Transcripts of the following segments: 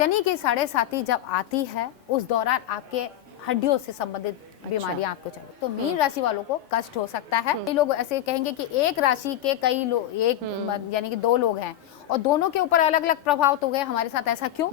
शनि की 7.5 जब आती है उस दौरान आपके हड्डियों से संबंधित बीमारियां आपको चले, तो मीन राशि वालों को कष्ट हो सकता है। कई लोग ऐसे कहेंगे कि एक राशि के कई लोग यानी कि 2 लोग हैं और दोनों के ऊपर अलग अलग प्रभाव तो गए, हमारे साथ ऐसा क्यों?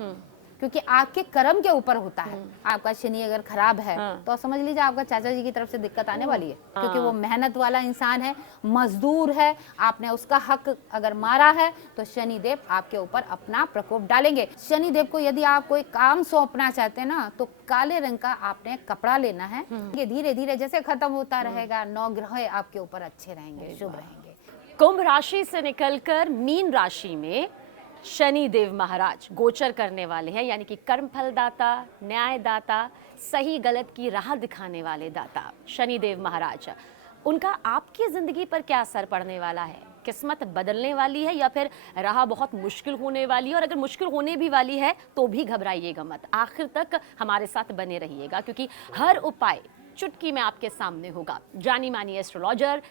क्योंकि आपके कर्म के ऊपर होता है। आपका शनि अगर खराब है तो समझ लीजिए आपका चाचा जी की तरफ से दिक्कत आने वाली है, क्योंकि वो मेहनत वाला इंसान है, मजदूर है, आपने उसका हक अगर मारा है तो शनि देव आपके ऊपर अपना प्रकोप डालेंगे। शनि देव को यदि आप कोई काम सौंपना चाहते हैं ना, तो काले रंग का आपने कपड़ा लेना है। ये धीरे धीरे जैसे खत्म होता रहेगा, 9 ग्रह आपके ऊपर अच्छे रहेंगे, शुभ रहेंगे। कुंभ राशि से निकलकर मीन राशि में शनि देव महाराज गोचर करने वाले हैं, यानी कि कर्म फलदाता, न्यायदाता, सही गलत की राह दिखाने वाले दाता शनि देव महाराज। उनका आपकी जिंदगी पर क्या असर पड़ने वाला है? किस्मत बदलने वाली है या फिर राह बहुत मुश्किल होने वाली है? और अगर मुश्किल होने भी वाली है तो भी घबराइएगा मत, आखिर तक हमारे साथ बने रहिएगा, क्योंकि हर उपाय चुटकी में आपके सामने होगा। जानी मानी एस्ट्रोलॉजर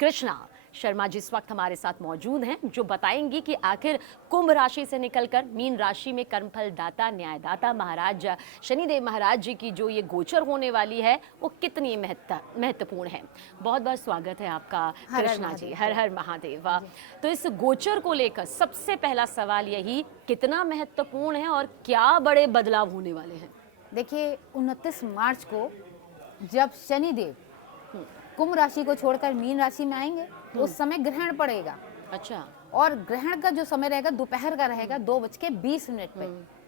कृष्णा शर्मा जी इस वक्त हमारे साथ मौजूद हैं, जो बताएंगी कि आखिर कुंभ राशि से निकलकर मीन राशि में कर्मफल दाता, न्यायदाता महाराज शनिदेव महाराज जी की जो ये गोचर होने वाली है वो कितनी महत्वपूर्ण है। बहुत बहुत स्वागत है आपका कृष्णा जी। हर हर महादेव। तो इस गोचर को लेकर सबसे पहला सवाल यही, कितना महत्वपूर्ण है और क्या बड़े बदलाव होने वाले हैं? देखिए 29 मार्च को जब शनिदेव कुंभ राशि को छोड़कर मीन राशि में आएंगे तो उस समय ग्रहण पड़ेगा। अच्छा। और ग्रहण का जो समय रहेगा दोपहर का रहेगा 2:20 पे,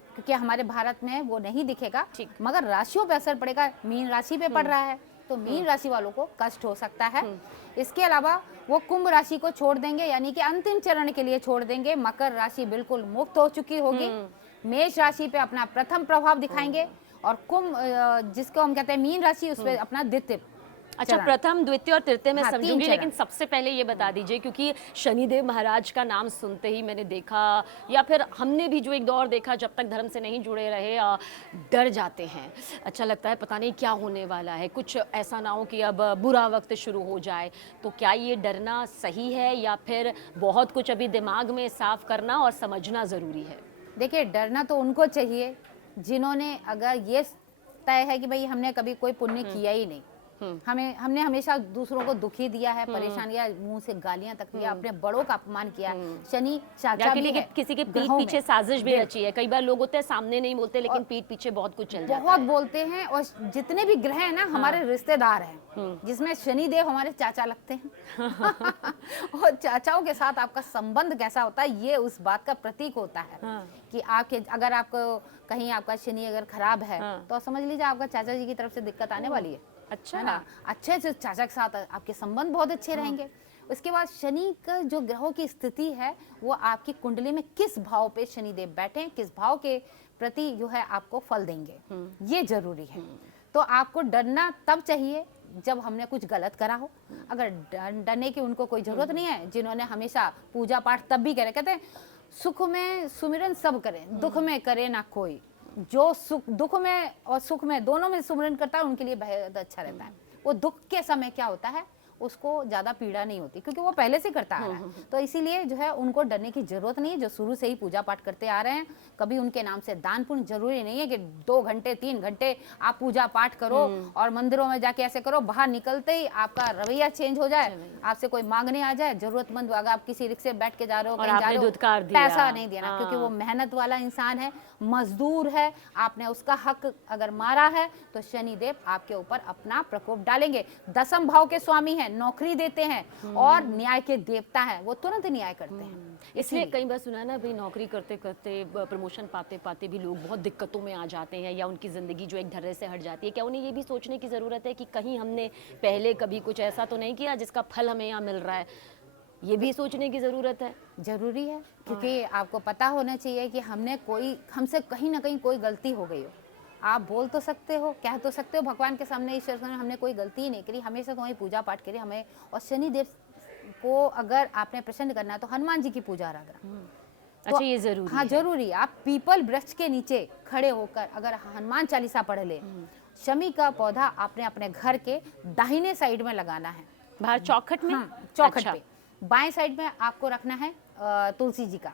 क्योंकि हमारे भारत में वो नहीं दिखेगा, मगर राशियों पे असर पड़ेगा। मीन राशि पे पड़ रहा है तो मीन राशि वालों को कष्ट हो सकता है। इसके अलावा वो कुंभ राशि को छोड़ देंगे, यानी कि अंतिम चरण के लिए छोड़ देंगे। मकर राशि बिल्कुल मुक्त हो चुकी होगी, मेष राशि पे अपना प्रथम प्रभाव दिखाएंगे और कुंभ जिसको हम कहते हैं मीन राशि, उस पर अपना द्वितीय। अच्छा, प्रथम, द्वितीय और तृतीय में समझूंगी, लेकिन चरण। सबसे पहले ये बता दीजिए, क्योंकि शनिदेव महाराज का नाम सुनते ही मैंने देखा, या फिर हमने भी जो एक दौर देखा, जब तक धर्म से नहीं जुड़े रहे डर जाते हैं। अच्छा लगता है पता नहीं क्या होने वाला है, कुछ ऐसा ना हो कि अब बुरा वक्त शुरू हो जाए। तो क्या ये डरना सही है या फिर बहुत कुछ अभी दिमाग में साफ करना और समझना ज़रूरी है? देखिए डरना तो उनको चाहिए जिन्होंने, अगर ये तय है कि भाई हमने कभी कोई पुण्य किया ही नहीं, हमने हमेशा दूसरों को दुखी दिया है, परेशान किया, मुंह से गालियां तक दिया, अपने बड़ों का अपमान किया। शनि चाचा भी है, किसी के पीठ पीछे साजिश भी रची है। कई बार लोग होते हैं सामने नहीं बोलते, लेकिन पीठ पीछे बहुत कुछ चल जाता है। बहुत बोलते हैं। और जितने भी ग्रह हैं ना हमारे रिश्तेदार हैं, जिसमें शनि देव हमारे चाचा लगते हैं। और चाचाओं के साथ आपका संबंध कैसा होता है ये उस बात का प्रतीक होता है कि आपके, अगर आपको कहीं आपका शनि अगर खराब है तो समझ लीजिए आपका चाचा जी की तरफ से दिक्कत आने वाली है। अच्छा ना, अच्छे से चाचा के साथ आपके संबंध बहुत अच्छे रहेंगे। उसके बाद शनि का जो ग्रहों की स्थिति है वो आपकी कुंडली में किस भाव पे शनि देव बैठे हैं, किस भाव के प्रति जो है आपको फल देंगे, ये जरूरी है। तो आपको डरना तब चाहिए जब हमने कुछ गलत करा हो। अगर डरने की उनको कोई जरूरत नहीं है, जिन्होंने हमेशा पूजा पाठ तब भी करे, कहते हैं सुख में सुमिरन सब करें, दुख में करे ना कोई। जो सुख, दुख में और सुख में दोनों में सुमिरन करता है उनके लिए बेहद अच्छा रहता है। वो दुख के समय क्या होता है, उसको ज्यादा पीड़ा नहीं होती, क्योंकि वो पहले से करता आ रहा है। तो इसीलिए जो है उनको डरने की जरूरत नहीं है, जो शुरू से ही पूजा पाठ करते आ रहे हैं। कभी उनके नाम से दान पुण्य, जरूरी नहीं है कि 2 घंटे 3 घंटे आप पूजा पाठ करो और मंदिरों में जाके ऐसे करो, बाहर निकलते ही आपका रवैया चेंज हो जाए, आपसे कोई मांगने आ जाए। जरूरतमंद, अगर आप किसी रिक्शे बैठ के जा रहे हो, कहीं जा रहे हो, पैसा नहीं देना, क्योंकि वो मेहनत वाला इंसान है, मजदूर है, आपने उसका हक अगर मारा है तो शनि देव आपके ऊपर अपना प्रकोप डालेंगे। 10th भाव के स्वामी है, नौकरी देते हैं और न्याय के देवता है, वो तुरंत न्याय करते हैं। इसलिए कई बार सुना है ना भाई, नौकरी करते करते, प्रमोशन पाते पाते भी लोग बहुत दिक्कतों में आ जाते हैं, या उनकी ज़िंदगी जो एक ढर्रे से हट जाती है। क्या उन्हें ये भी सोचने की ज़रूरत है कि कहीं हमने पहले कभी कुछ ऐसा तो नहीं किया जिसका फल हमें यहाँ मिल रहा है? ये भी सोचने की ज़रूरत है। जरूरी है, क्योंकि आपको पता होना चाहिए कि हमसे कहीं ना कहीं कोई गलती हो गई हो। आप बोल तो सकते हो, कह तो सकते हो भगवान के सामने, ईश्वर के सामने, हमने कोई गलती ही नहीं करी, हमेशा तुम्हारी पूजा पाठ करी हमें। और शनि देव को अगर आपने प्रसन्न करना है तो हनुमान जी की पूजा आराधना। अच्छा, ये जरूरी हाँ है। जरूरी। आप पीपल वृक्ष के नीचे खड़े होकर अगर हनुमान चालीसा पढ़ ले, शमी का पौधा आपने अपने घर के दाहिने साइड में लगाना है, बाहर चौखट में। हाँ, चौखट पे बाएं साइड में आपको रखना है तुलसी जी का।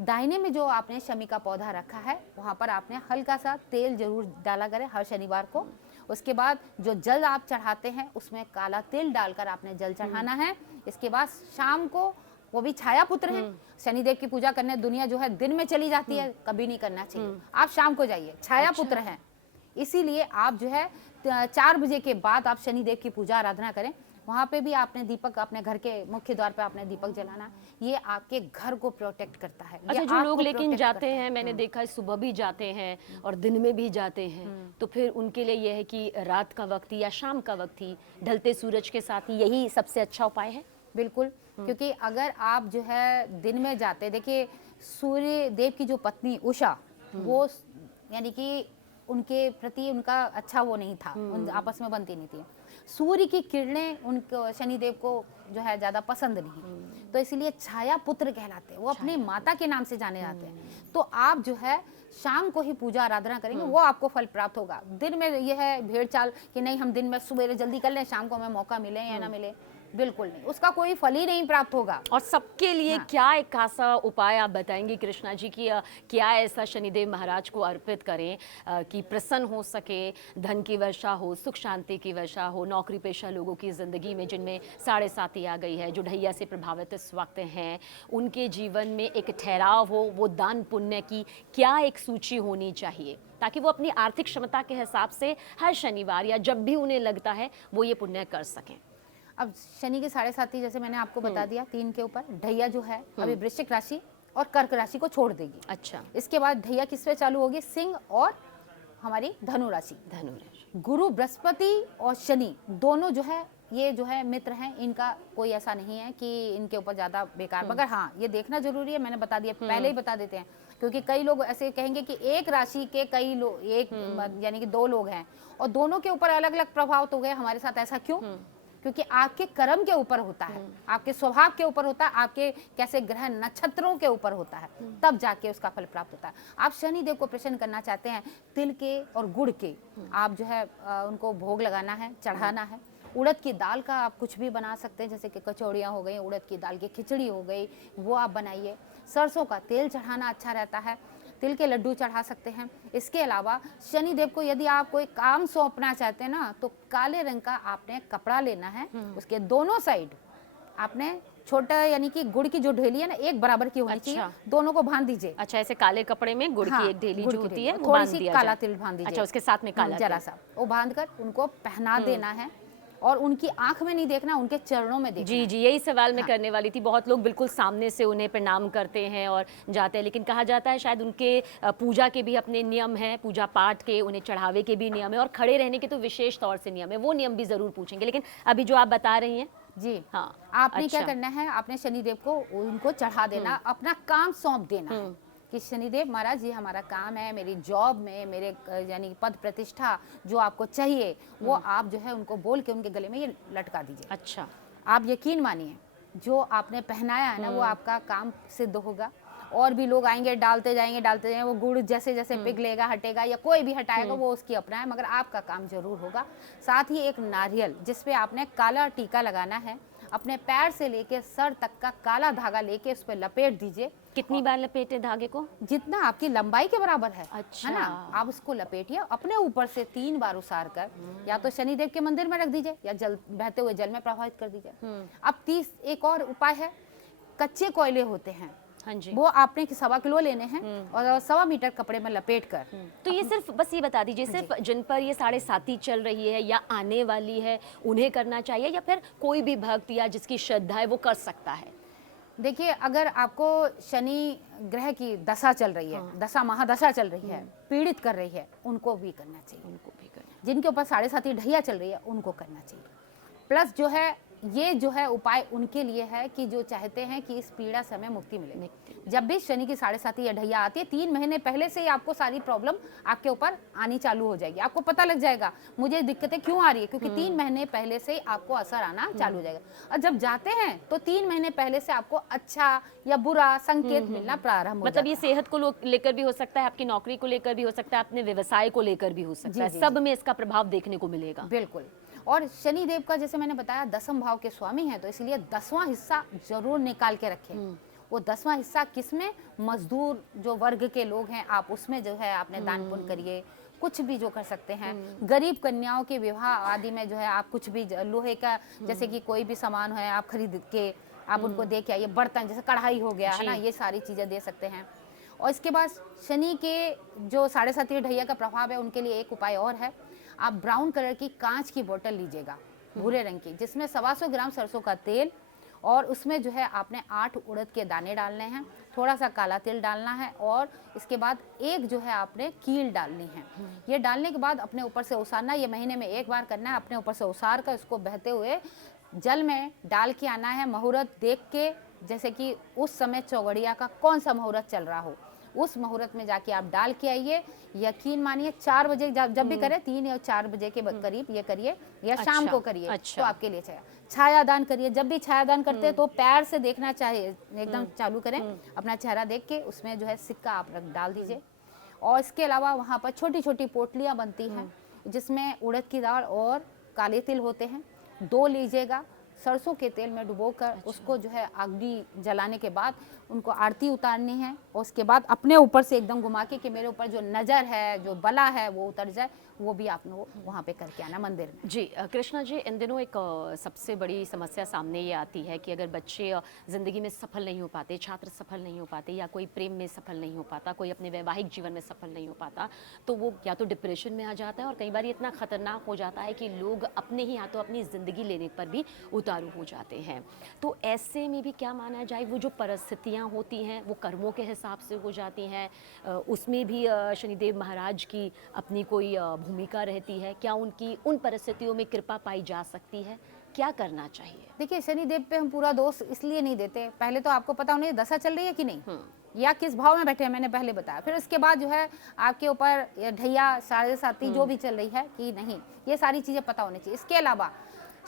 दाहिने में जो आपने शमी का पौधा रखा है वहाँ पर आपने हल्का सा तेल जरूर डाला करें हर शनिवार को। उसके बाद जो जल आप चढ़ाते हैं उसमें काला तिल डालकर आपने जल चढ़ाना है। इसके बाद शाम को, वो भी छाया पुत्र हैं, शनिदेव की पूजा करने दुनिया जो है दिन में चली जाती है, कभी नहीं करना चाहिए। आप शाम को जाइए, छाया पुत्र हैं, इसीलिए आप जो है 4 बजे के बाद आप शनिदेव की पूजा आराधना करें। वहाँ पे भी आपने दीपक, अपने घर के मुख्य द्वार पे आपने दीपक जलाना। ये आपके घर को प्रोटेक्ट करता है। अच्छा, जो लोग लेकिन जाते हैं, मैंने देखा है सुबह भी जाते हैं और दिन में भी जाते हैं, तो फिर उनके लिए यह है कि रात का वक्त ही या शाम का वक्त ही ढलते सूरज के साथ ही यही सबसे अच्छा उपाय है। बिल्कुल, क्योंकि अगर आप जो है दिन में जाते, देखिए सूर्य देव की जो पत्नी उषा, वो यानी कि उनके प्रति उनका अच्छा वो नहीं था, उन आपस में बनती नहीं थी। सूर्य की किरणें उनको, शनिदेव को जो है ज्यादा पसंद नहीं, तो इसलिए छाया पुत्र कहलाते हैं, वो अपनी माता के नाम से जाने जाते हैं। तो आप जो है शाम को ही पूजा आराधना करेंगे, वो आपको फल प्राप्त होगा। दिन में यह है भेड़ चाल कि नहीं हम दिन में सवेरे जल्दी कर लें, शाम को हमें मौका मिले या ना मिले, बिल्कुल नहीं, उसका कोई फल ही नहीं प्राप्त होगा। और सबके लिए क्या एक खासा उपाय आप बताएंगे कृष्णा जी की, क्या ऐसा शनिदेव महाराज को अर्पित करें कि प्रसन्न हो सके, धन की वर्षा हो, सुख शांति की वर्षा हो, नौकरी पेशा लोगों की ज़िंदगी में जिनमें 7.5 आ गई है, जो ढैया से प्रभावित इस वक्त हैं, उनके जीवन में एक ठहराव हो, वो दान पुण्य की क्या एक सूची होनी चाहिए ताकि वो अपनी आर्थिक क्षमता के हिसाब से हर शनिवार या जब भी उन्हें लगता है वो ये पुण्य कर सकें। अब शनि के 7.5 जैसे मैंने आपको बता दिया, 3 के ऊपर ढैया जो है अभी वृश्चिक राशि और कर्क राशि को छोड़ देगी। अच्छा, इसके बाद ढैया किस पे चालू होगी? सिंह और हमारी धनु राशि। गुरु, बृहस्पति और शनि दोनों जो है ये जो है मित्र हैं, इनका कोई ऐसा नहीं है कि इनके ऊपर ज्यादा बेकार, मगर हाँ ये देखना जरूरी है, मैंने बता दिया, पहले ही बता देते हैं, क्योंकि कई लोग ऐसे कहेंगे कि एक राशि के कई लोग, एक यानी कि 2 लोग हैं और दोनों के ऊपर अलग अलग प्रभाव तो गए, हमारे साथ ऐसा क्यों? क्योंकि आपके कर्म के ऊपर होता है, आपके स्वभाव के ऊपर होता है, आपके कैसे ग्रह नक्षत्रों के ऊपर होता है, तब जाके उसका फल प्राप्त होता है। आप शनिदेव को प्रसन्न करना चाहते हैं, तिल के और गुड़ के आप जो है उनको भोग लगाना है, चढ़ाना है। उड़द की दाल का आप कुछ भी बना सकते हैं, जैसे कि कचौड़ियाँ हो गई, उड़द की दाल की खिचड़ी हो गई, वो आप बनाइए। सरसों का तेल चढ़ाना अच्छा रहता है, तिल के लड्डू चढ़ा सकते हैं। इसके अलावा शनिदेव को यदि आप कोई काम सौंपना चाहते हैं ना, तो काले रंग का आपने कपड़ा लेना है, उसके दोनों साइड आपने छोटा यानी कि गुड़ की जो ढेली है ना, एक बराबर की होनी चाहिए, दोनों को बांध दीजिए। अच्छा, ऐसे काले कपड़े में गुड़ की एक ढेली जो होती है, थोड़ी सी काला तिल बांध दीजिए। अच्छा, उसके साथ में काला जरा सा वो बांध कर उनको पहना देना है, और उनकी आंख में नहीं देखना, उनके चरणों में देखना। जी, यही सवाल मैं करने वाली थी। बहुत लोग बिल्कुल सामने से उन्हें प्रणाम करते हैं और जाते हैं, लेकिन कहा जाता है शायद उनके पूजा के भी अपने नियम हैं, पूजा पाठ के, उन्हें चढ़ावे के भी नियम है और खड़े रहने के तो विशेष तौर से नियम है, वो नियम भी जरूर पूछेंगे। लेकिन अभी जो आप बता रही हैं, जी हाँ, आपने क्या करना है, आपने शनिदेव को उनको चढ़ा देना, अपना काम सौंप देना है कि शनिदेव महाराज ये हमारा काम है, मेरी जॉब में मेरे यानी पद प्रतिष्ठा जो आपको चाहिए वो आप जो है उनको बोल के उनके गले में ये लटका दीजिए। अच्छा, आप यकीन मानिए जो आपने पहनाया है ना, वो आपका काम सिद्ध होगा। और भी लोग आएंगे, डालते जाएंगे, वो गुड़ जैसे जैसे पिघलेगा, हटेगा, या कोई भी हटाएगा, वो उसकी अपना है, मगर आपका काम जरूर होगा। साथ ही एक नारियल जिसपे आपने काला टीका लगाना है, अपने पैर से लेके सर तक का काला धागा लेके उस पर लपेट दीजिए। कितनी बार लपेटे धागे को? जितना आपकी लंबाई के बराबर है, अच्छा, है ना, आप उसको लपेटिए, अपने ऊपर से 3 बार उसार कर या तो शनिदेव के मंदिर में रख दीजिए या जल बहते हुए जल में प्रवाहित कर दीजिए। अब 30 एक और उपाय है, कच्चे कोयले होते हैं, हाँ जी, वो आपने 1.25 किलो लेने हैं और 1.25 मीटर कपड़े में लपेट कर। तो ये सिर्फ बस ये बता दीजिए, सिर्फ जिन पर ये 7.5 चल रही है या आने वाली है उन्हें करना चाहिए, या फिर कोई भी भक्त या जिसकी श्रद्धा है वो कर सकता है? देखिए, अगर आपको शनि ग्रह की दशा चल रही है, दशा महादशा चल रही है, पीड़ित कर रही है, उनको भी करना चाहिए। उनको भी करना, जिनके ऊपर 7.5 ढैया चल रही है उनको करना चाहिए। प्लस जो है ये जो है उपाय उनके लिए है कि जो चाहते हैं कि इस पीड़ा से हमें मुक्ति मिले। जब भी शनि की 7.5 या ढैया आती है, 3 महीने पहले से ही आपको सारी प्रॉब्लम आपके ऊपर आनी चालू हो जाएगी। आपको पता लग जाएगा मुझे दिक्कतें क्यों आ रही है, क्योंकि 3 महीने पहले से ही आपको असर आना चालू हो जाएगा। और जब जाते हैं तो 3 महीने पहले से आपको अच्छा या बुरा संकेत मिलना प्रारंभ हो मतलब ये सेहत को लेकर भी हो सकता है, आपकी नौकरी को लेकर भी हो सकता है, अपने व्यवसाय को लेकर भी हो सकता है, सब में इसका प्रभाव देखने को मिलेगा। बिल्कुल। और शनि देव का जैसे मैंने बताया 10वें भाव के स्वामी हैं, तो इसलिए 10वां हिस्सा जरूर निकाल के रखें। वो 10वां हिस्सा किसमें, मजदूर जो वर्ग के लोग हैं आप उसमें जो है आपने दान पुण्य करिए, कुछ भी जो कर सकते हैं। गरीब कन्याओं के विवाह आदि में जो है आप कुछ भी लोहे का जैसे कि कोई भी सामान है आप खरीद के आप उनको दे के आइए, बर्तन जैसे कढ़ाई हो गया है ना, ये सारी चीज़ें दे सकते हैं। और इसके बाद शनि के जो 7.5 ढैया का प्रभाव है उनके लिए एक उपाय और है, आप ब्राउन कलर की कांच की बोतल लीजिएगा, भूरे रंग की, जिसमें 125 ग्राम सरसों का तेल और उसमें जो है आपने 8 उड़द के दाने डालने हैं, थोड़ा सा काला तिल डालना है और इसके बाद एक जो है आपने कील डालनी है। ये डालने के बाद अपने ऊपर से उसारना, ये महीने में एक बार करना है, अपने ऊपर से उसार कर इसको बहते हुए जल में डाल के आना है। मुहूर्त देख के, जैसे कि उस समय चौगड़िया का कौन सा मुहूर्त चल रहा हो उस मुहूर्त में जाके आप डाल के आइए। यकीन मानिए 4 बजे जब भी करें, 3 या 4 बजे के करीब ये करिए या शाम को करिए, तो आपके लिए चाहिए। छायादान करिए, जब भी छायादान करते हैं तो पैर से देखना चाहिए, एकदम चालू करें, अपना चेहरा देख के उसमें जो है सिक्का आप डाल दीजिए। और इसके अलावा वहाँ पर छोटी छोटी पोटलियाँ बनती हैं जिसमें उड़द की दाल और काले तिल होते हैं, 2 लीजिएगा, सरसों के तेल में डुबोकर उसको जो है अग्नि जलाने के बाद उनको आरती उतारनी है और उसके बाद अपने ऊपर से एकदम घुमा के कि मेरे ऊपर जो नज़र है, जो बला है वो उतर जाए, वो भी आपने वो वहाँ पे करके आना मंदिर में। जी कृष्णा जी, इन दिनों एक सबसे बड़ी समस्या सामने ये आती है कि अगर बच्चे ज़िंदगी में सफल नहीं हो पाते, छात्र सफल नहीं हो पाते, या कोई प्रेम में सफल नहीं हो पाता, कोई अपने वैवाहिक जीवन में सफल नहीं हो पाता, तो वो या तो डिप्रेशन में आ जाता है और कई बार ये इतना ख़तरनाक हो जाता है कि लोग अपने ही हाथों अपनी ज़िंदगी लेने पर भी उतारू हो जाते हैं। तो ऐसे में भी क्या माना जाए, वो जो परिस्थितियाँ होती हैं वो कर्मों के हिसाब से हो जाती हैं, उसमें भी शनिदेव महाराज की अपनी कोई भूमिका रहती है क्या? उनकी उन परिस्थितियों में कृपा पाई जा सकती है? क्या करना चाहिए? देखिए, शनिदेव पे हम पूरा दोष इसलिए नहीं देते, पहले तो आपको पता होना दशा चल रही है कि नहीं, या किस भाव में बैठे हैं, मैंने पहले बताया। फिर उसके बाद जो है आपके ऊपर ढैया 7.5 जो भी चल रही है कि नहीं, ये सारी चीज़ें पता होनी चाहिए। इसके अलावा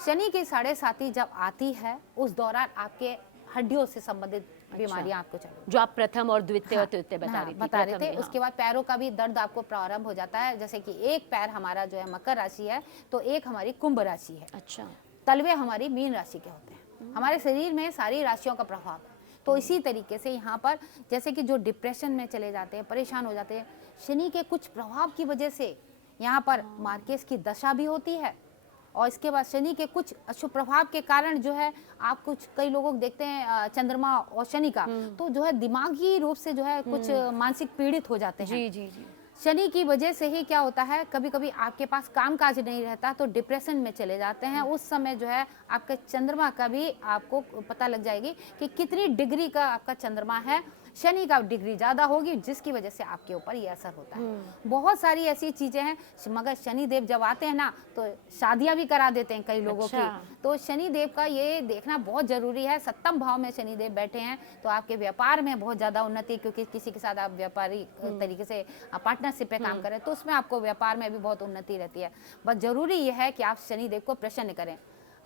शनि की 7.5 जब आती है उस दौरान आपके हड्डियों से संबंधित बीमारियां आपको चल, जो आप प्रथम और द्वितीय और तृतीय बता रहे थे। उसके बाद पैरों का भी दर्द आपको प्रारंभ हो जाता है, जैसे कि एक पैर हमारा जो है मकर राशि है तो एक हमारी कुंभ राशि है, अच्छा, तलवे हमारी मीन राशि के होते हैं। हमारे शरीर में सारी राशियों का प्रभाव है। तो इसी तरीके से यहाँ पर जैसे कि जो डिप्रेशन में चले जाते हैं, परेशान हो जाते हैं, शनि के कुछ प्रभाव की वजह से यहाँ पर मार्केस की दशा भी होती है। और इसके बाद शनि के कुछ अशुभ प्रभाव के कारण जो है आप कुछ कई लोगों को देखते हैं चंद्रमा और शनि का, तो जो है दिमागी रूप से जो है कुछ मानसिक पीड़ित हो जाते हैं। जी जी जी। शनि की वजह से ही क्या होता है, कभी कभी आपके पास काम काज नहीं रहता तो डिप्रेशन में चले जाते हैं। उस समय जो है आपके चंद्रमा का भी आपको पता लग जाएगी कि कितनी डिग्री का आपका चंद्रमा है। शनि का डिग्री ज़्यादा होगी जिसकी वजह से आपके ऊपर ये असर होता है। बहुत सारी ऐसी चीज़ें हैं, मगर शनि देव जब आते हैं ना तो शादियां भी करा देते हैं कई लोगों की। तो शनि देव का ये देखना बहुत ज़रूरी है। 7वें भाव में शनि देव बैठे हैं तो आपके व्यापार में बहुत ज़्यादा उन्नति, क्योंकि किसी के साथ आप व्यापारी तरीके से पार्टनरशिप पे काम करें तो उसमें आपको व्यापार में भी बहुत उन्नति रहती है। बस ज़रूरी यह है कि आप शनि देव को प्रसन्न करें।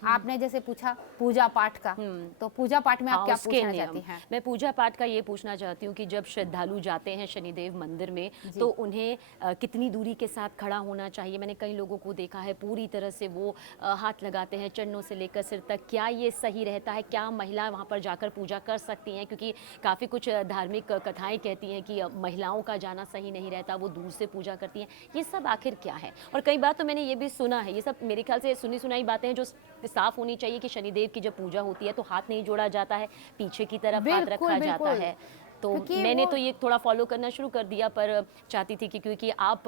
आपने जैसे पूछा पूजा पाठ का, तो पूजा पाठ में आप क्या पूछना चाहती हैं? मैं पूजा पाठ का ये पूछना चाहती हूँ कि जब श्रद्धालु जाते हैं शनिदेव मंदिर में तो उन्हें कितनी दूरी के साथ खड़ा होना चाहिए? मैंने कई लोगों को देखा है पूरी तरह से वो हाथ लगाते हैं चरणों से लेकर सिर तक। क्या ये सही रहता है? क्या महिला वहाँ पर जाकर पूजा कर सकती हैं? क्योंकि काफ़ी कुछ धार्मिक कथाएँ कहती हैं कि महिलाओं का जाना सही नहीं रहता, वो दूर से पूजा करती हैं। ये सब आखिर क्या है? और कई बार तो मैंने ये भी सुना है, ये सब मेरे ख्याल से सुनी सुनाई बातें हैं जो साफ होनी चाहिए कि शनिदेव की जब पूजा होती है तो हाथ नहीं जोड़ा जाता है, पीछे की तरफ हाथ रखा जाता है। तो मैंने तो ये थोड़ा फॉलो करना शुरू कर दिया, पर चाहती थी कि क्योंकि आप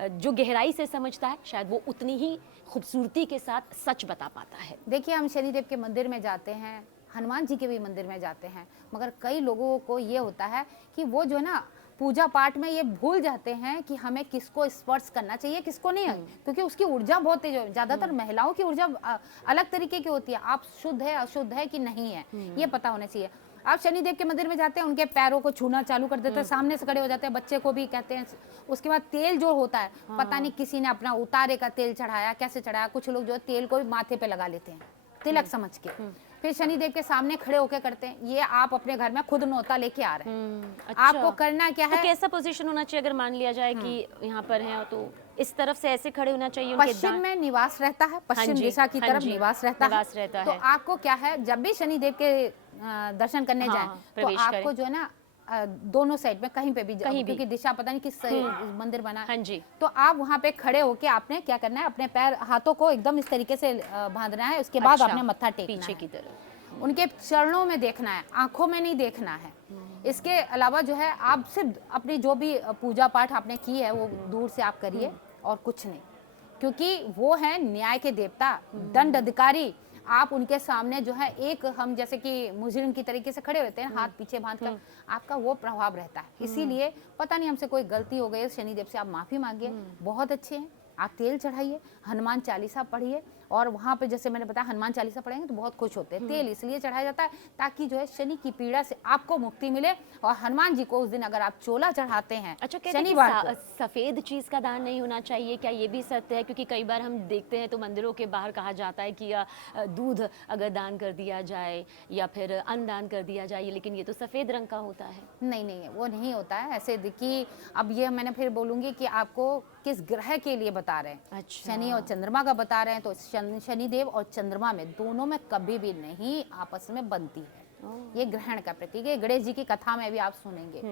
जो गहराई से समझता है शायद वो उतनी ही खूबसूरती के साथ सच बता पाता है। देखिए, हम शनिदेव के मंदिर में जाते हैं, हनुमान जी के भी मंदिर में जाते हैं, मगर कई लोगों को ये होता है कि वो जो है ना पूजा पाठ में ये भूल जाते हैं कि हमें किसको स्पर्श करना चाहिए किसको नहीं, क्योंकि उसकी ऊर्जा बहुत तेज है। ज़्यादातर महिलाओं की ऊर्जा अलग तरीके की होती है। आप शुद्ध है अशुद्ध है कि नहीं है ये पता होना चाहिए। आप शनिदेव के मंदिर में जाते हैं, उनके पैरों को छूना चालू कर देते हैं, सामने से खड़े हो जाते हैं, बच्चे को भी कहते हैं। उसके बाद तेल जो होता है, पता नहीं किसी ने अपना उतारे का तेल चढ़ाया, कैसे चढ़ाया। कुछ लोग जो तेल को भी माथे पे लगा लेते हैं तिलक समझ के, फिर शनिदेव के सामने खड़े होकर करते हैं। ये आप अपने घर में खुद नौता लेके आ रहे हैं। अच्छा। आपको करना क्या तो है, कैसा पोजीशन होना चाहिए अगर मान लिया जाए कि यहाँ पर हैं तो इस तरफ से ऐसे खड़े होना चाहिए, उनके पश्चिम में निवास रहता है, पश्चिम जी, दिशा की हाँ तरफ जी, निवास रहता निवास रहता है। तो है। आपको क्या है, जब भी शनिदेव के दर्शन करने हाँ, जाएं हाँ, तो प्रवेश आपको करें। जो है ना दोनों साइड में कहीं पे भी कहीं भी। क्योंकि दिशा पता नहीं किस मंदिर बना है। हाँ जी। तो आप वहाँ पे खड़े होके आपने क्या करना है, अपने पैर हाथों को एकदम इस तरीके से बांधना है। उसके बाद अच्छा, आपने मत्था टेकना पीछे है, की तरफ। उनके चरणों में देखना है, आंखों में नहीं देखना है। इसके अलावा जो है आप सिर्फ अपनी जो भी पूजा पाठ आपने की है वो दूर से आप करिए और कुछ नहीं, क्योंकि वो है न्याय के देवता, दंड अधिकारी। आप उनके सामने जो है एक हम जैसे कि मुजरिम की तरीके से खड़े रहते हैं, हाथ पीछे बांध कर, आपका वो प्रभाव रहता है। इसीलिए पता नहीं हमसे कोई गलती हो गई, शनिदेव से आप माफी मांगिए, बहुत अच्छे हैं। आप तेल चढ़ाइए, हनुमान चालीसा पढ़िए, और वहाँ पे जैसे मैंने बताया हनुमान चालीसा पढ़ेंगे तो बहुत खुश होते हैं। तेल इसलिए चढ़ाया जाता है ताकि जो है शनि की पीड़ा से आपको मुक्ति मिले। और हनुमान जी को उस दिन अगर आप चोला चढ़ाते हैं, अच्छा, कहते हैं कि शनिवार को, सफेद चीज का दान नहीं होना चाहिए, क्या ये भी सत्य है? क्योंकि कई बार हम देखते हैं तो मंदिरों के बाहर कहा जाता है कि दूध अगर दान कर दिया जाए या फिर अन्न दान कर दिया जाए, लेकिन ये तो सफेद रंग का होता है। नहीं नहीं वो नहीं होता है ऐसे। देखिए अब ये मैंने फिर बोलूंगी कि आपको किस ग्रह के लिए बता रहे हैं। अच्छा। शनि और चंद्रमा का बता रहे हैं तो शनिदेव और चंद्रमा में दोनों में कभी भी नहीं आपस में बनती है। ये ग्रहण का प्रतीक है, गणेश जी की कथा में भी आप सुनेंगे।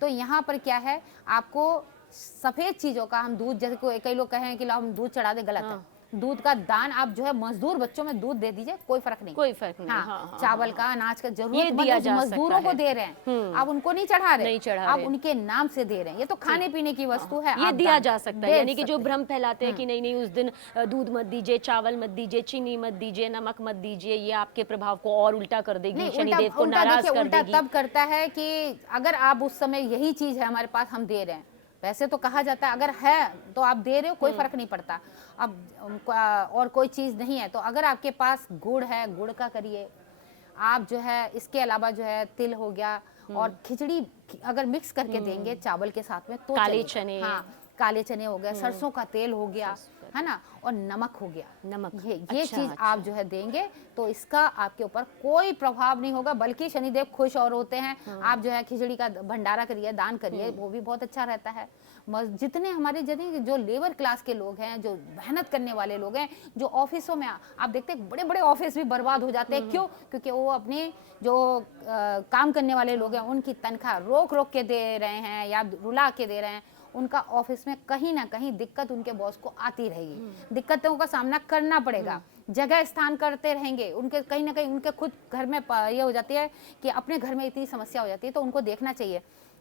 तो यहाँ पर क्या है, आपको सफेद चीजों का, हम दूध, जैसे कई लोग कहें कि लो हम दूध चढ़ा दे, गलत है। दूध का दान आप जो है मजदूर बच्चों में दूध दे दीजिए, कोई फर्क नहीं, कोई फर्क नहीं। हाँ, चावल का, अनाज का, ये जरूरतमंद दिया जा मजदूरों सकता को है। दे रहे हैं, आप उनको नहीं चढ़ा रहे, आप उनके नाम से दे रहे हैं। ये तो खाने पीने की वस्तु है, ये आप दिया दान जा सकता है। दे यानी कि जो सकते हैं। भ्रम फैलाते हैं कि नहीं नहीं उस दिन दूध मत दीजिए, चावल मत दीजिए, चीनी मत दीजिए, नमक मत दीजिए, ये आपके प्रभाव को और उल्टा कर देगी, नहीं, शनिदेव को उल्टा नाराज देखिए, कर उल्टा देगी। तब करता है कि अगर आप उस समय यही चीज है हमारे पास, हम दे रहे हैं। वैसे तो कहा जाता है अगर है तो आप दे रहे हो, कोई फर्क नहीं पड़ता। अब और कोई चीज नहीं है तो अगर आपके पास गुड़ है, गुड़ का करिए आप जो है। इसके अलावा जो है तिल हो गया, और खिचड़ी अगर मिक्स करके देंगे चावल के साथ में तो काले चलेगा। चने। हाँ, काले चने हो गए, सरसों का तेल हो गया, है ना, और नमक हो गया। नमक, ये अच्छा, चीज अच्छा। आप जो है देंगे तो इसका आपके ऊपर कोई प्रभाव नहीं होगा, बल्कि शनिदेव खुश और होते हैं। आप जो है खिचड़ी का भंडारा करिए, दान करिए, वो भी बहुत अच्छा रहता है। जितने हमारे जो लेबर क्लास के लोग हैं, जो मेहनत करने वाले लोग हैं, जो ऑफिसों में आप देखते हैं बड़े बड़े ऑफिस भी बर्बाद हो जाते हैं। क्यों? क्योंकि वो अपने जो काम करने वाले लोग हैं उनकी तनख्वाह रोक रोक के दे रहे हैं या रुला के दे रहे हैं। उनका ऑफिस में कहीं ना कहीं दिक्कत उनके बॉस को आती रहेगी, दिक्कतों का सामना करना पड़ेगा, जगह स्थान करते रहेंगे। उनके कहीं ना कहीं उनके खुद घर में ये हो जाती है कि अपने घर में इतनी समस्या हो जाती है। तो उनको देखना चाहिए,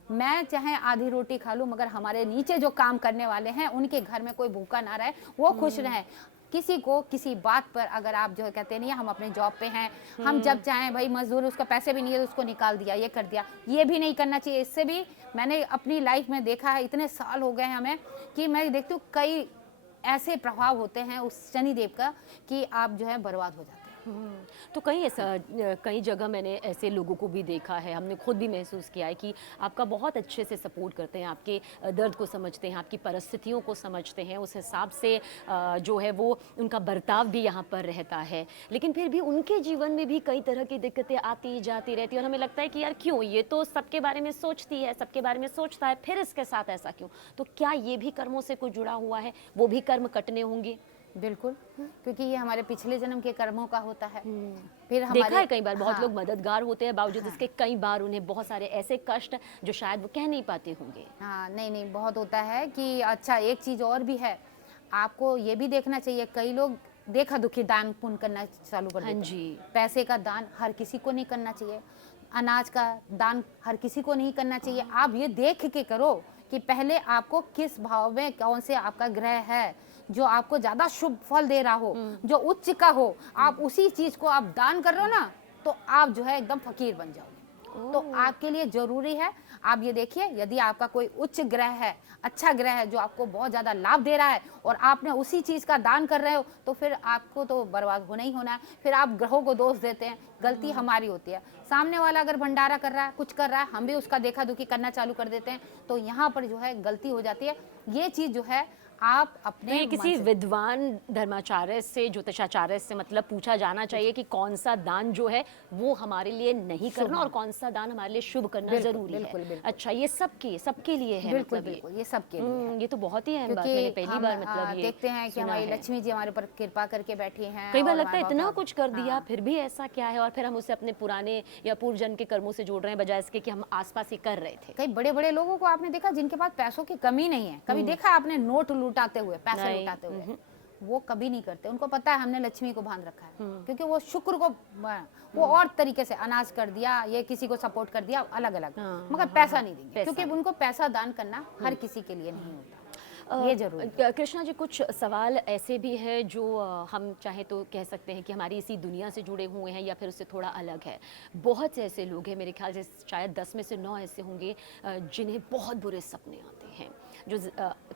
मैं चाहे आधी रोटी खा लूं, मगर हमारे नीचे जो काम करने वाले हैं उनके घर में कोई भूखा ना रहे, वो खुश रहे। किसी को किसी बात पर अगर आप जो है कहते नहीं हम अपने जॉब पे हैं, हम जब चाहें भाई मजदूर उसका पैसे भी नहीं है तो उसको निकाल दिया, ये कर दिया, ये भी नहीं करना चाहिए। इससे भी मैंने अपनी लाइफ में देखा है, इतने साल हो गए हैं हमें, कि मैं देखती हूँ कई ऐसे प्रभाव होते हैं उस शनिदेव का कि आप जो है बर्बाद हो जाते हैं। तो कई जगह मैंने ऐसे लोगों को भी देखा है, हमने खुद भी महसूस किया है कि आपका बहुत अच्छे से सपोर्ट करते हैं, आपके दर्द को समझते हैं, आपकी परिस्थितियों को समझते हैं, उस हिसाब से जो है वो उनका बर्ताव भी यहाँ पर रहता है। लेकिन फिर भी उनके जीवन में भी कई तरह की दिक्कतें आती जाती रहती है और हमें लगता है कि यार क्यों, ये तो सबके बारे में सोचती है, सबके बारे में सोचता है, फिर इसके साथ ऐसा क्यों? तो क्या ये भी कर्मों से कुछ जुड़ा हुआ है? वो भी कर्म कटने होंगे? बिल्कुल, क्योंकि ये हमारे पिछले जन्म के कर्मों का होता है। फिर देखा है कई बार बहुत हाँ, लोग मददगार होते हैं, बावजूद इसके कई बार उन्हें बहुत सारे ऐसे कष्ट जो शायद वो कह नहीं पाते होंगे। हाँ, नहीं नहीं बहुत होता है कि अच्छा एक चीज और भी है, आपको ये भी देखना चाहिए। कई लोग देखा दुखी दान पुण्य करना चालू कर देते हैं। जी। पैसे का दान हर किसी को नहीं करना चाहिए, अनाज का दान हर किसी को नहीं करना चाहिए। आप ये देख के करो कि पहले आपको किस भाव में कौन से आपका ग्रह है जो आपको ज्यादा शुभ फल दे रहा हो, जो उच्च का हो, आप उसी चीज को आप दान कर रहे हो ना, तो आप जो है एकदम फकीर बन जाओगे। तो आपके लिए जरूरी है, आप ये देखिए, यदि आपका कोई उच्च ग्रह है, अच्छा ग्रह है जो आपको बहुत ज्यादा लाभ दे रहा है और आपने उसी चीज का दान कर रहे हो, तो फिर आपको तो बर्बाद होना ही होना है। फिर आप ग्रहों को दोष देते हैं, गलती हमारी होती है। सामने वाला अगर भंडारा कर रहा है, कुछ कर रहा है, हम भी उसका देखा दुखी करना चालू कर देते हैं, तो यहाँ पर जो है गलती हो जाती है। ये चीज जो है आप तो अपने ये मन किसी से विद्वान धर्माचार्य से, ज्योतिषाचार्य से मतलब पूछा जाना चाहिए कि कौन सा दान जो है वो हमारे लिए नहीं करना और कौन सा दान हमारे लिए शुभ करना बिल्कुल, जरूरी है। बिल्कुल, बिल्कुल। अच्छा, ये सबके सबके लिए है बिल्कुल, मतलब ये। बिल्कुल, ये सबके लिए है। ये तो बहुत ही अहम बात, क्योंकि मैंने पहली हम बार मतलब ये देखते हैं कि सुना हमारी है। लक्ष्मी जी हमारे ऊपर कृपा करके बैठी हैं कई बार और लगता हमारे है बहुत इतना कुछ कर दिया हाँ, फिर भी ऐसा क्या है, और फिर हम उसे अपने पुराने या पूर्व जन्म के कर्मों से जोड़ रहे हैं बजाय इसके कि हम आसपास ही कर रहे थे। कई बड़े-बड़े लोगों को आपने देखा जिनके पास पैसों की कमी नहीं है। कभी देखा आपने नोट लुटाते हुए, पैसे नहीं, लुटाते हुए? वो कभी नहीं करते। उनको पता है हमने लक्ष्मी को बांध रखा है। क्योंकि वो शुक्र को वो और तरीके से अनाज कर दिया, ये किसी को सपोर्ट कर दिया अलग-अलग। हाँ, मगर पैसा नहीं देंगे पैसा क्योंकि उनको पैसा दान करना हर किसी के लिए नहीं होता। अ, ये जरूरी है। कृष्णा जी, कुछ सवाल ऐसे भी हैं जो हम चाहे तो कह सकते हैं कि हमारी इसी दुनिया से जुड़े हुए हैं या फिर उससे थोड़ा अलग है। बहुत से ऐसे लोग हैं, मेरे ख्याल से शायद 10 में से 9 ऐसे होंगे जिन्हें बहुत बुरे सपने आते हैं, जो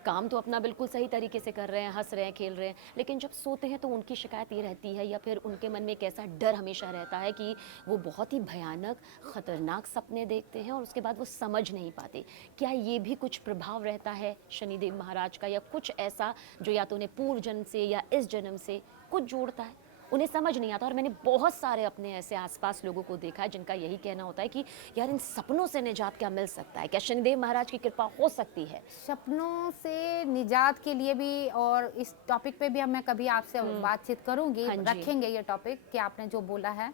काम तो अपना बिल्कुल सही तरीके से कर रहे हैं, हंस रहे हैं, खेल रहे हैं, लेकिन जब सोते हैं तो उनकी शिकायत ये रहती है या फिर उनके मन में एक ऐसा डर हमेशा रहता है कि वो बहुत ही भयानक, खतरनाक सपने देखते हैं और उसके बाद वो समझ नहीं पाते। क्या ये भी कुछ प्रभाव रहता है शनिदेव महाराज का, या कुछ ऐसा जो या तो उन्हें पूर्व जन्म से या इस जन्म से कुछ जोड़ता है? उन्हें समझ नहीं आता। और मैंने बहुत सारे अपने ऐसे आसपास लोगों को देखा है जिनका यही कहना होता है कि यार इन सपनों से निजात क्या मिल सकता है, क्या शनिदेव महाराज की कृपा हो सकती है? सपनों से निजात के लिए भी और इस टॉपिक पे भी मैं कभी आपसे बातचीत करूंगी, हाँ जी। रखेंगे ये टॉपिक कि आपने जो बोला है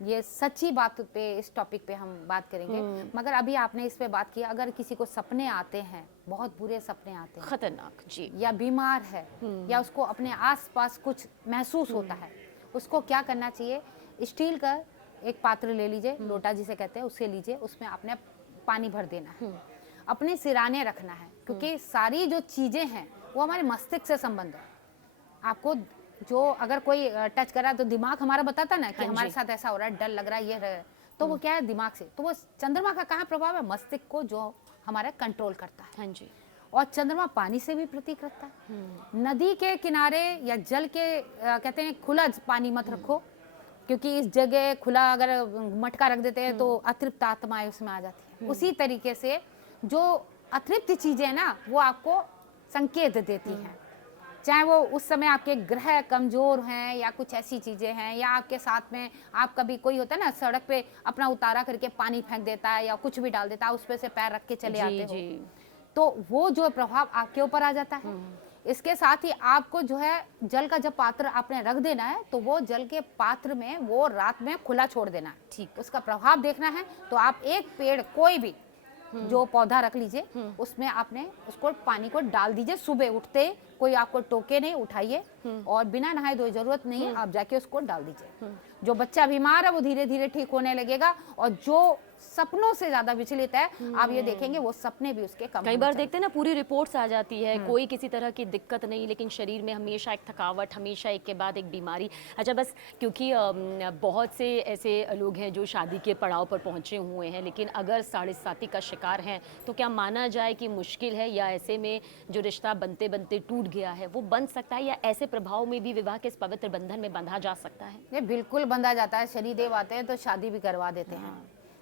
ये सच्ची बात पे, इस टॉपिक पे हम बात करेंगे। मगर अभी आपने इस पे बात की, अगर किसी को सपने आते हैं, बहुत बुरे सपने आते हैं खतरनाक जी। या बीमार है या उसको अपने आसपास कुछ महसूस होता है, उसको क्या करना चाहिए? स्टील का एक पात्र ले लीजिए, लोटा जिसे कहते हैं, उससे लीजिए, उसमें आपने पानी भर देना है, अपने सिराने रखना है, क्योंकि सारी जो चीजें हैं वो हमारे मस्तिष्क से संबंध है। आपको जो अगर कोई टच करा तो दिमाग हमारा बताता ना कि हाँ हमारे जी। साथ ऐसा हो रहा है, डर लग रहा है, ये रहा है। तो वो क्या है, दिमाग से। तो वो चंद्रमा का कहाँ प्रभाव है? मस्तिष्क को जो हमारा कंट्रोल करता है। हाँ जी। और चंद्रमा पानी से भी प्रतीक रखता है। नदी के किनारे या जल के कहते हैं खुला पानी मत रखो, क्योंकि इस जगह खुला अगर मटका रख देते हैं तो अतृप्त आत्माएं उसमें आ जाती है। उसी तरीके से जो अतृप्त चीजें ना वो आपको संकेत देती हैं, चाहे वो उस समय आपके ग्रह कमजोर हैं या कुछ ऐसी चीजें हैं, या आपके साथ में आप कभी कोई होता है ना सड़क पे अपना उतारा करके पानी फेंक देता है या कुछ भी डाल देता है, उस पे से पैर रख के चले आते हो, जी। तो वो जो प्रभाव आपके ऊपर आ जाता है। इसके साथ ही आपको जो है जल का जब पात्र आपने रख देना है तो वो जल के पात्र में वो रात में खुला छोड़ देना है। ठीक। उसका प्रभाव देखना है तो आप एक पेड़ कोई भी जो पौधा रख लीजिए, उसमें आपने उसको पानी को डाल दीजिए। सुबह उठते कोई आपको टोके नहीं, उठाइए और बिना नहाए धोए, जरूरत नहीं है, आप जाके उसको डाल दीजिए। जो बच्चा बीमार है वो धीरे धीरे ठीक होने लगेगा, और जो सपनों से ज्यादा विचलित है आप ये देखेंगे वो सपने भी उसके कम कई होने बार चले। देखते हैं ना, पूरी रिपोर्ट्स आ जाती है, कोई किसी तरह की दिक्कत नहीं, लेकिन शरीर में हमेशा एक थकावट, हमेशा एक के बाद एक बीमारी। अच्छा, बस क्योंकि बहुत से ऐसे लोग हैं जो शादी के पड़ाव पर पहुंचे हुए हैं, लेकिन अगर साढ़े साथी का शिकार हैं तो क्या माना जाए कि मुश्किल है, या ऐसे में जो रिश्ता बनते बनते टूट गया है वो बन सकता है, या ऐसे प्रभाव में भी विवाह के इस पवित्र बंधन में बंधा जा सकता है? ये बिल्कुल बंधा जाता है। शनिदेव आते हैं तो शादी भी करवा देते हैं,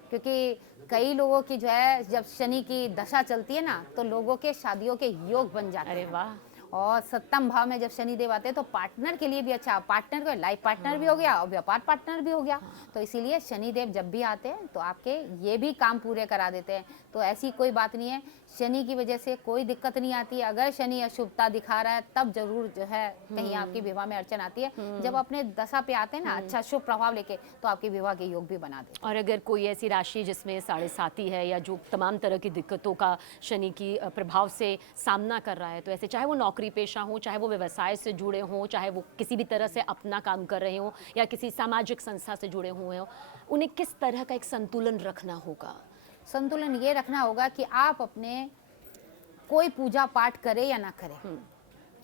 क्योंकि कई लोगों की जो है जब शनि की दशा चलती है ना तो लोगों के शादियों के योग बन जाते अरे हैं। वाह। और सप्तम भाव में जब शनिदेव आते हैं तो पार्टनर के लिए भी अच्छा, पार्टनर को लाइफ पार्टनर भी हो गया और व्यापार पार्टनर भी हो गया। तो इसीलिए शनिदेव जब भी आते हैं तो आपके ये भी काम पूरे करा देते हैं। तो ऐसी कोई बात नहीं है, शनि की वजह से कोई दिक्कत नहीं आती है। अगर शनि अशुभता दिखा रहा है तब जरूर जो है कहीं आपकी विवाह में अड़चन आती है। जब अपने दशा पे आते हैं ना अच्छा शुभ प्रभाव लेके, तो आपके विवाह के योग भी बना देते हैं। और अगर कोई ऐसी राशि जिसमें साढ़े साथी है या जो तमाम तरह की दिक्कतों का शनि की प्रभाव से सामना कर रहा है, तो ऐसे चाहे वो नौकरी पेशा हो, चाहे वो व्यवसाय से जुड़े हों, चाहे वो किसी भी तरह से अपना काम कर रहे हों या किसी सामाजिक संस्था से जुड़े हुए हों, उन्हें किस तरह का एक संतुलन रखना होगा? संतुलन ये रखना होगा कि आप अपने कोई पूजा पाठ करे या ना करे,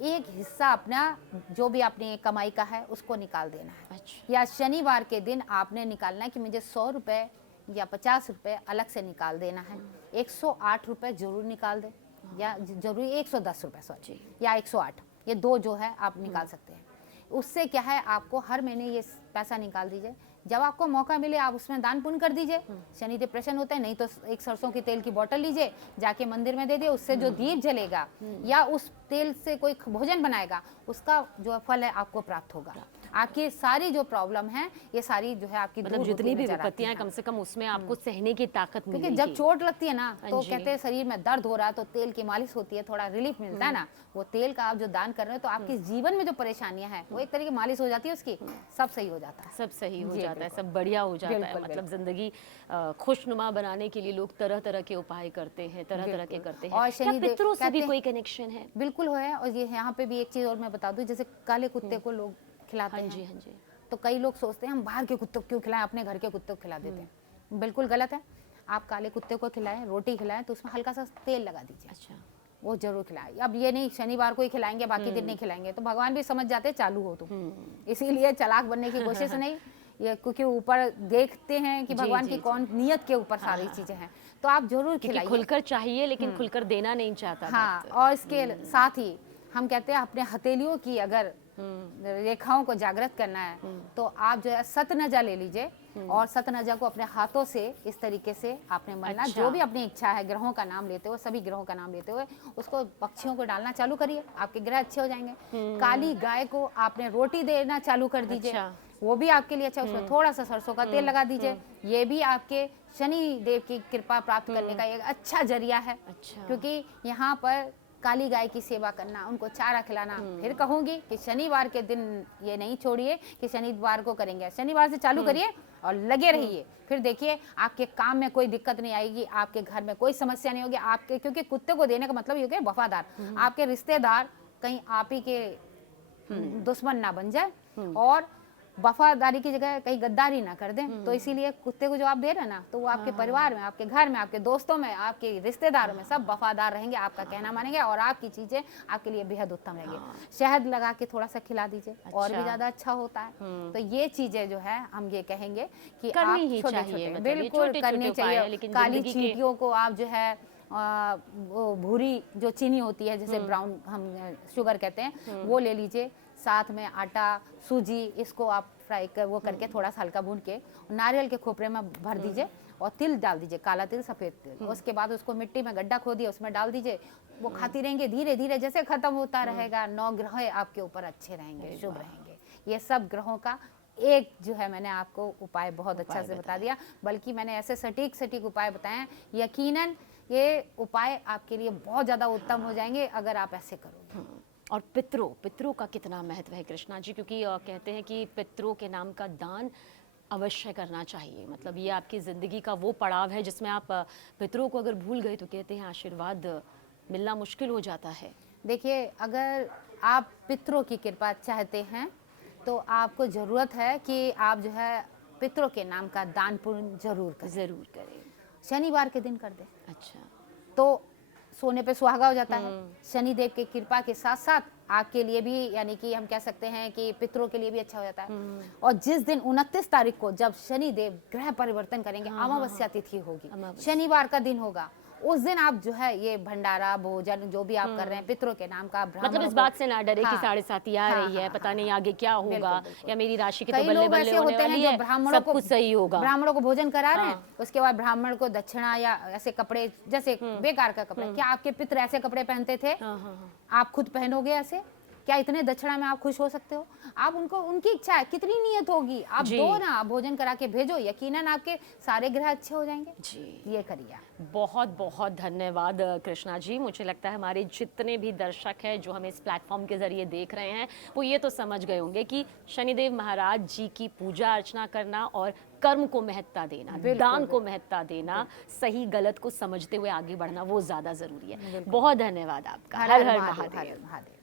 एक हिस्सा अपना जो भी आपने कमाई का है उसको निकाल देना है। अच्छा। या शनिवार के दिन आपने निकालना है कि मुझे 100 रुपए या 50 रुपए अलग से निकाल देना है। 108 रुपए जरूर निकाल दें, या जरूरी 110 रुपए सॉरी, या 108, ये दो जो है आप निकाल सकते हैं। उससे क्या है, आपको हर महीने ये पैसा निकाल दीजिए, जब आपको मौका मिले आप उसमें दान पुण्य कर दीजिए, शनिदेव प्रसन्न होते हैं। नहीं तो एक सरसों की तेल की बोतल लीजिए, जाके मंदिर में दे दिए, उससे जो दीप जलेगा या उस तेल से कोई भोजन बनाएगा, उसका जो फल है आपको प्राप्त होगा। आपकी सारी जो प्रॉब्लम है ये सारी जो है आपकी मतलब दूर होती जितनी भी नजर आती विपत्तियां है। हैं, कम से कम उसमें आपको सहने की ताकत क्योंकि मिलेगी। जब चोट लगती है ना तो जी। कहते हैं शरीर में दर्द हो रहा है तो तेल की मालिश होती है, थोड़ा रिलीफ मिलता है ना, वो तेल का आप जो दान कर रहे हो तो आपके जीवन में जो परेशानियां हैं वो एक तरीके की मालिश हो जाती है, उसकी सब सही हो जाता है। सब सही हो जी, जाता है, बिल्कुल। सब बढ़िया हो जाता है। बिल्कुल, मतलब जिंदगी खुशनुमा बनाने के लिए लोग तरह तरह के उपाय करते हैं, तरह तरह के बिल्कुल। करते और हैं। क्या शनिदेव पितरों से भी कहते हैं- कोई कनेक्शन है? बिल्कुल है। और ये यहाँ पे भी एक चीज और मैं बता दूं, जैसे काले कुत्ते को लोग खिलाते हाँ हैं, जी, हाँ जी। तो कई लोग सोचते हैं हम बाहर के कुत्ते को क्यों खिलाएं, अपने घर के कुत्ते को खिला देते हैं। बिल्कुल गलत है। आप काले कुत्ते को खिलाएं, रोटी खिलाएं तो उसमें हल्का सा तेल लगा दीजिए, अच्छा। वो जरूर खिलाएं। अब ये नहीं शनिवार को ही खिलाएंगे बाकी दिन नहीं खिलाएंगे, तो भगवान भी समझ जाते हैं चालू हो तुम, इसीलिए चालाक बनने की कोशिश नहीं। ये क्योंकि ऊपर देखते हैं कि जी, भगवान जी, की जी। कौन नियत के ऊपर सारी चीजें हैं, तो आप जरूर क्योंकि खिलाइए। खुलकर चाहिए लेकिन खुलकर देना नहीं चाहता हाँ, भक्त। और इसके साथ ही हम कहते हैं अपने हथेलियों की अगर रेखाओं को जागृत करना है तो आप जो है सतनजा ले लीजिए और सतनजा को अपने हाथों से इस तरीके से आपने मलना। अच्छा। जो भी अपनी इच्छा है ग्रहों का नाम लेते हुए, सभी ग्रहों का नाम लेते हुए उसको पक्षियों को डालना चालू करिए, आपके ग्रह अच्छे हो जाएंगे। काली गाय को आपने रोटी देना चालू कर दीजिए, अच्छा। वो भी आपके लिए अच्छा। उसमें थोड़ा सा सरसों का तेल लगा दीजिए, ये भी आपके शनि देव की कृपा प्राप्त करने का एक अच्छा जरिया है। अच्छा। क्योंकि यहाँ पर काली गाय की सेवा करना, उनको चारा खिलाना, फिर कहूंगी कि शनिवार के दिन ये नहीं छोड़िए कि शनिवार को करेंगे, शनिवार से चालू करिए और लगे रहिए, फिर देखिए आपके काम में कोई दिक्कत नहीं आएगी, आपके घर में कोई समस्या नहीं होगी। आपके क्योंकि कुत्ते को देने का मतलब ये हो गया वफादार, आपके रिश्तेदार कहीं आप ही के दुश्मन ना बन जाए और वफादारी की जगह कहीं गद्दारी ना कर दें। तो इसीलिए कुत्ते को जो आप दे रहे हैं ना, तो वो आपके परिवार में, आपके घर में, आपके दोस्तों में, आपके रिश्तेदारों में सब वफादार रहेंगे, आपका कहना मानेंगे और आपकी चीजें आपके लिए बेहद उत्तम रहेंगी। शहद लगा के थोड़ा सा खिला दीजिए, और भी ज्यादा अच्छा होता है। तो ये चीजें जो है हम ये कहेंगे कि आप करनी ही छोटे चाहिए, छोटे मतलब ये बिल्कुल छोटे-छोटे करनी उपाय हैं, चाहिए। लेकिन काली जिंदगी के- चींटियों को आप जो है वो भूरी जो चीनी होती है, जैसे ब्राउन हम शुगर कहते हैं, वो ले लीजिए। साथ में आटा, सूजी, इसको आप फ्राई कर वो करके थोड़ा सा हल्का भून के नारियल के खोपरे में भर दीजिए और तिल डाल दीजिए, काला तिल, सफेद तिल। उसके बाद उसको मिट्टी में गड्ढा खोदिए, उसमें डाल दीजिए, वो खाती रहेंगे। धीरे धीरे जैसे खत्म होता रहेगा, 9 ग्रह आपके ऊपर अच्छे रहेंगे, शुभ रहेंगे। ये सब ग्रहों का एक जो है मैंने आपको उपाय बहुत अच्छा से बता दिया, बल्कि मैंने ऐसे सटीक सटीक उपाय बताए हैं। यकीनन ये उपाय आपके लिए बहुत ज़्यादा उत्तम हो जाएंगे अगर आप ऐसे करोगे। और पितरों का कितना महत्व है कृष्णा जी? क्योंकि कहते हैं कि पितरों के नाम का दान अवश्य करना चाहिए। मतलब ये आपकी ज़िंदगी का वो पड़ाव है जिसमें आप पितरों को अगर भूल गए तो कहते हैं आशीर्वाद मिलना मुश्किल हो जाता है। देखिए, अगर आप पितरों की कृपा चाहते हैं तो आपको ज़रूरत है कि आप जो है पितरों के नाम का दान पुण्य जरूर करें। शनिवार के दिन कर दें अच्छा। तो सोने पे सुहागा हो जाता है। शनिदेव की कृपा के साथ साथ आपके लिए भी, यानी कि हम कह सकते हैं कि पितरों के लिए भी अच्छा हो जाता है। और जिस दिन 29 तारीख को जब शनिदेव ग्रह परिवर्तन करेंगे, अमावस्या तिथि होगी, शनिवार का दिन होगा, उस दिन आप जो है ये भंडारा भोजन जो भी आप कर रहे हैं पितरों के नाम का, मतलब इस बात से ना डरे कि 7:30 आ रही है, पता नहीं आगे क्या होगा, या मेरी राशि की तो कई बल्ले लोग बल्ले ऐसे होने होते हैं वाली जो है, ब्राह्मणों सब को कुछ सही होगा। ब्राह्मणों को भोजन करा रहे हैं, उसके बाद ब्राह्मण को दक्षिणा या ऐसे कपड़े, जैसे बेकार का कपड़ा। क्या आपके पितर ऐसे कपड़े पहनते थे? आप खुद पहनोगे ऐसे? क्या इतने दक्षिणा में आप खुश हो सकते हो? आप उनको, उनकी इच्छा है, कितनी नियत होगी, आप दो ना, आप भोजन करा के भेजो, यकीनन आपके सारे ग्रह अच्छे हो जाएंगे। जी, ये करिए। बहुत बहुत धन्यवाद कृष्णा जी। मुझे लगता है हमारे जितने भी दर्शक हैं जो हमें इस प्लेटफॉर्म के जरिए देख रहे हैं, वो ये तो समझ गए होंगे कि शनिदेव महाराज जी की पूजा अर्चना करना और कर्म को महत्ता देना, दान को महत्ता देना, सही गलत को समझते हुए आगे बढ़ना, वो ज्यादा जरूरी है। बहुत धन्यवाद आपका। हर हर महादेव।